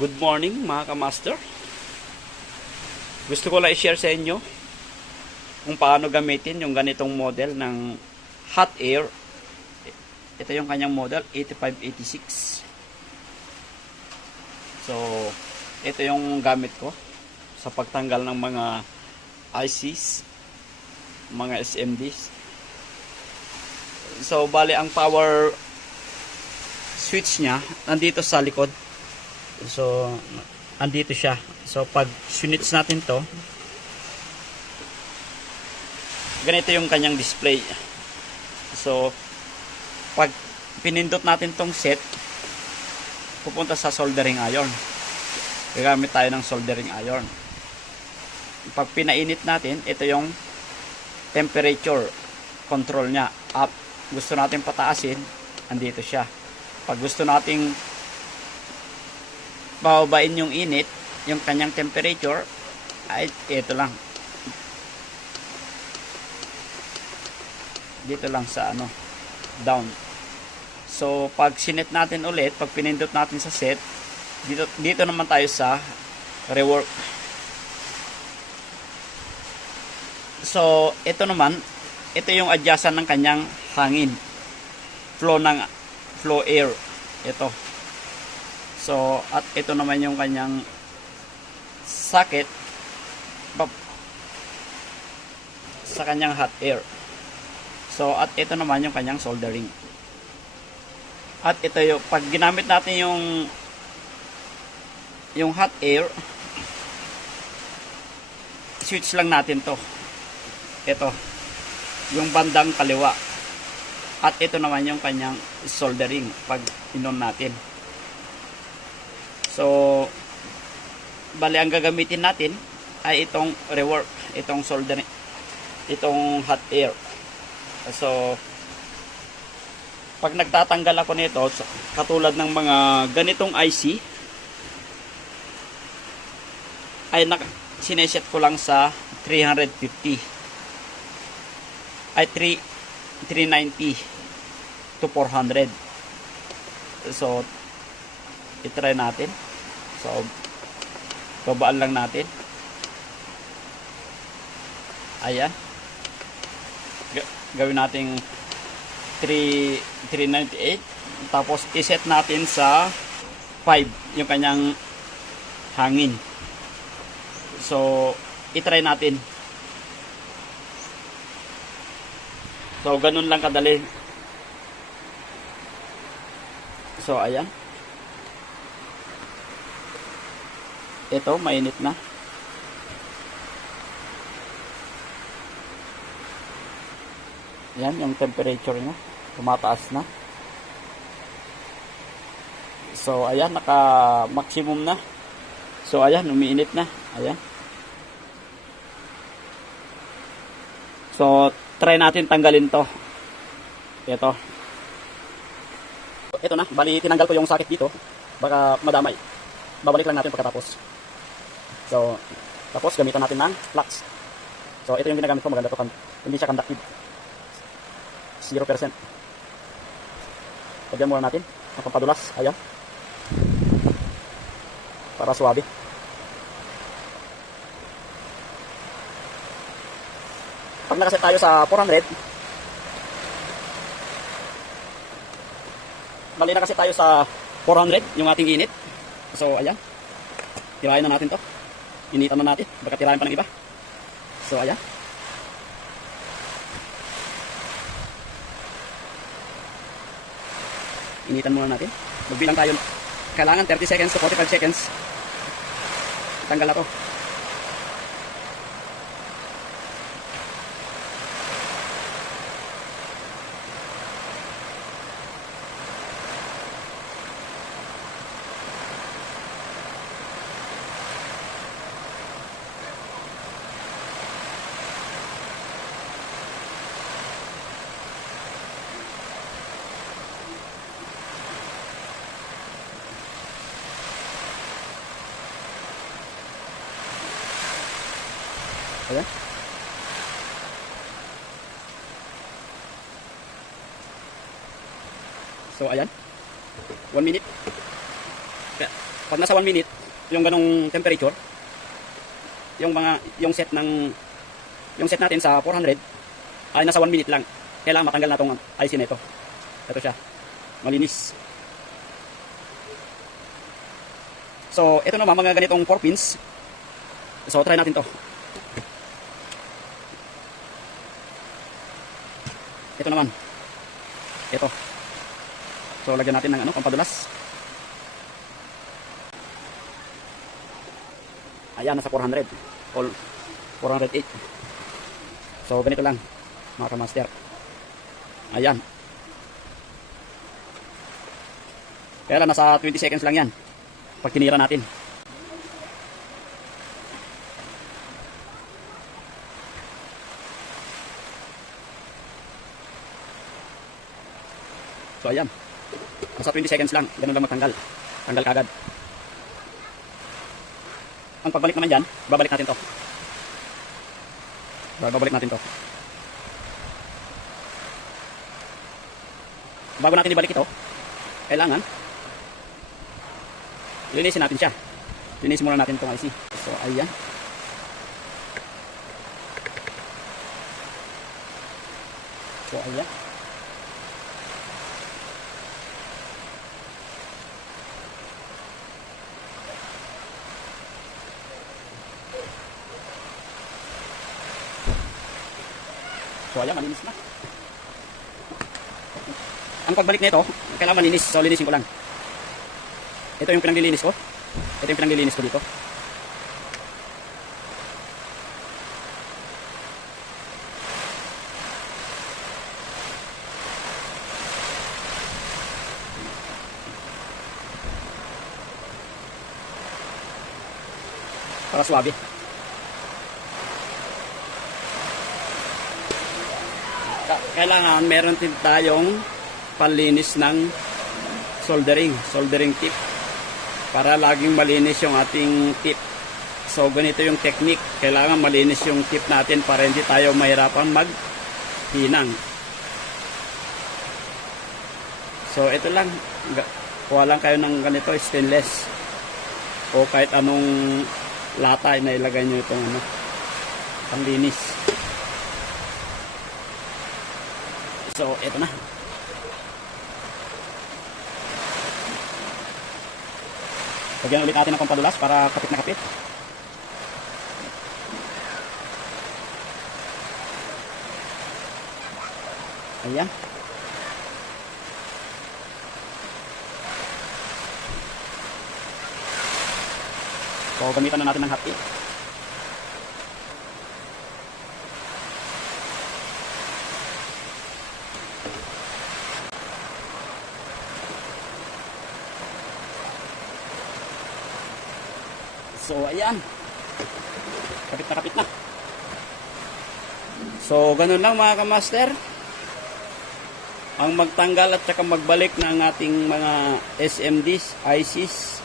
Good morning mga kamaster. Gusto ko lang i-share sa inyo kung paano gamitin yung ganitong model ng hot air. Ito yung kanyang model 8586. So ito yung gamit ko sa pagtanggal ng mga ICs, mga SMDs. So bali ang power switch nya nandito sa likod. So, andito siya. So, pag switch natin to, ganito yung kanyang display. So, pag pinindot natin tong set, pupunta sa soldering iron. Gagamit tayo ng soldering iron. Pag pinainit natin, ito yung temperature control nya. Up. Gusto natin pataasin, andito siya. Pag gusto nating bababain yung init, yung kanyang temperature, ay ito lang. Dito lang sa down. So, pag sinet natin ulit, pag pinindot natin sa set, dito naman tayo sa rework. So, ito naman, ito yung adjustan ng kanyang hangin. Flow air. Ito. So, at ito naman yung kanyang socket sa kanyang hot air. So, at ito naman yung kanyang soldering. At ito yung, pag ginamit natin yung hot air, switch lang natin to. Ito, yung bandang kaliwa. At ito naman yung kanyang soldering pag inon natin. So, bali ang gagamitin natin ay itong rework, itong soldering, itong hot air. So, pag nagtatanggal ako nito, katulad ng mga ganitong IC, ay sineset ko lang sa 350. Ay 390 to 400. So, i-try natin. So, babaan lang natin. Ayan. Gawin natin 398. Tapos, iset natin sa 5 yung kanyang hangin. So, i-try natin. So, ganun lang kadali. So, ayan. Ito, mainit na. Yan, yung temperature niya. Tumataas na. So, ayan, naka-maximum na. So, ayan, umiinit na. Ayan. So, try natin tanggalin to. Ito. Ito na, bali tinanggal ko yung socket dito. Baka madamay. Babalik lang natin pagkatapos. So, tapos gamitan natin ng flux. So, ito yung ginagamit ko. Maganda to. Hindi siya conductive. 0%. Lagyan muna natin. Ang pampadulas. Ayan. Para suwabe. Pag nakaset tayo sa 400, bali nakaset tayo sa 400, yung ating init. So, ayan. Tirahin na natin to. Initan na natin. Baka tirahin pa ng iba. So, ayan. Initan muna natin. Magbilang tayo. Kailangan 30 seconds to 45 seconds. Tanggal na to. Ayan. So, ayan. 1 minute. Pag nasa 1 minute, yung ganong temperature, yung set natin sa 400 ay nasa 1 minute lang. Kailangan matanggal na itong IC na ito. Ito siya. Malinis. So, ito naman mga ganitong 4 pins. So, try natin to. Ito naman. Ito. So, lagyan natin ng pampadulas. Ayan, nasa 400. All 408. So, ganito lang, mga kamaster. Ayan. Kaya lang, nasa 20 seconds lang yan. Pag tinira natin. So, ayan. Nasa 20 seconds lang. Ganun lang magtanggal. Tanggal kagad. Ang pagbalik naman dyan, babalik natin to. Babalik natin to. Bago natin ibalik ito, kailangan linisin natin siya. Linisin muna natin itong IC. So, ayan. So, ayan. So, ayan, malinis na. Ang pagbalik nito, kailangan malinis. So, linisin ko lang. Ito yung pinanglilinis ko. Ito yung pinanglilinis ko dito. Para suwabe. Kailangan meron din tayong panlinis ng soldering tip para laging malinis yung ating tip. So ganito yung technique, kailangan malinis yung tip natin para hindi tayo mahirapan maghinang. So ito lang, kuha lang kayo ng ganito stainless o kahit anong lata na ilagay nyo itong panlinis. So, eto na. Lagyan ulit natin ng pampadulas para kapit na kapit. Ayan. So, gamitan na natin ng hot tip. So, ayan. Kapit na kapit na. So, ganun lang mga kamaster. Ang magtanggal at saka magbalik ng ating mga SMDs, ICs